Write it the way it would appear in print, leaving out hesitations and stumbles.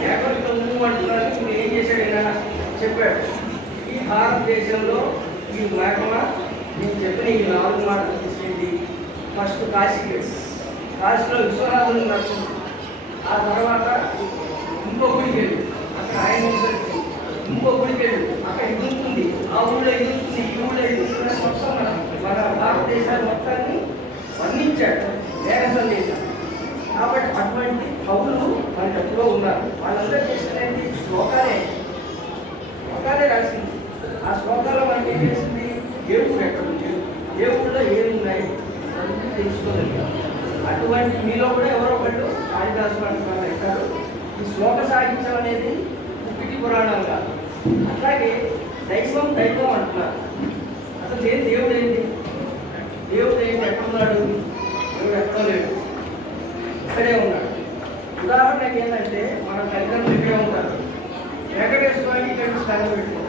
మేకలు ఇక్కడ మూవ్ అంటున్నారు, ఇప్పుడు ఏం చేశాడైనా చెప్పాడు. ఈ భారతదేశంలో ఈ మేకల నేను చెప్పిన ఈ 4 మాటలు తీసుకెళ్ళి ఫస్ట్ కాశీకి, కాశీలో విశ్వనాథుని దర్శనం, ఆ తర్వాత ఇంకో గుడికి వెళ్ళి అక్కడ ఆయన ఇంకో గుడికి వెళ్ళి అక్కడ ఇది ఉంటుంది, ఆ ఊళ్ళో ఇది ఉంటుంది, ఈ ఊళ్ళో ఇది ఉంటుంది, మొత్తం మన భారతదేశాన్ని మొత్తాన్ని వర్ణించాడు వేద సందేశం. కాబట్టి అటువంటి కవులు మనకి ఎప్పుడో ఉన్నారు. వాళ్ళందరూ చేసినది శ్లోకాలే రాసింది. ఆ శ్లోకాల్లో మనకి ఏం చేసింది, దేవుడు ఎక్కడ ఉంది, దేవుళ్ళలో ఏమి ఉన్నాయి అన్నీ తెలుసుకోగలిగాం. అటువంటి మీలో కూడా ఎవరో ఒకళ్ళు కాళిదాసు వాళ్ళు ఎక్కారు. ఈ శ్లోక సాహిత్యం అనేది పుట్టికి పురాణాలు కాదు. అట్లాగే దైవం అంటున్నారు. అసలు దేవుడు ఏంటి, దేవుడు ఏంటి, ఎక్కడున్నాడు, దేవుడు ఎక్కడ లేడు, ఇక్కడే ఉన్నాడు. ఉదాహరణకి ఏంటంటే మన తల్లిదండ్రులు ఇక్కడే ఉంటారు, వెంకటేశ్వర స్వామి ఇక్కడ స్థలం పెట్టుకుంటారు.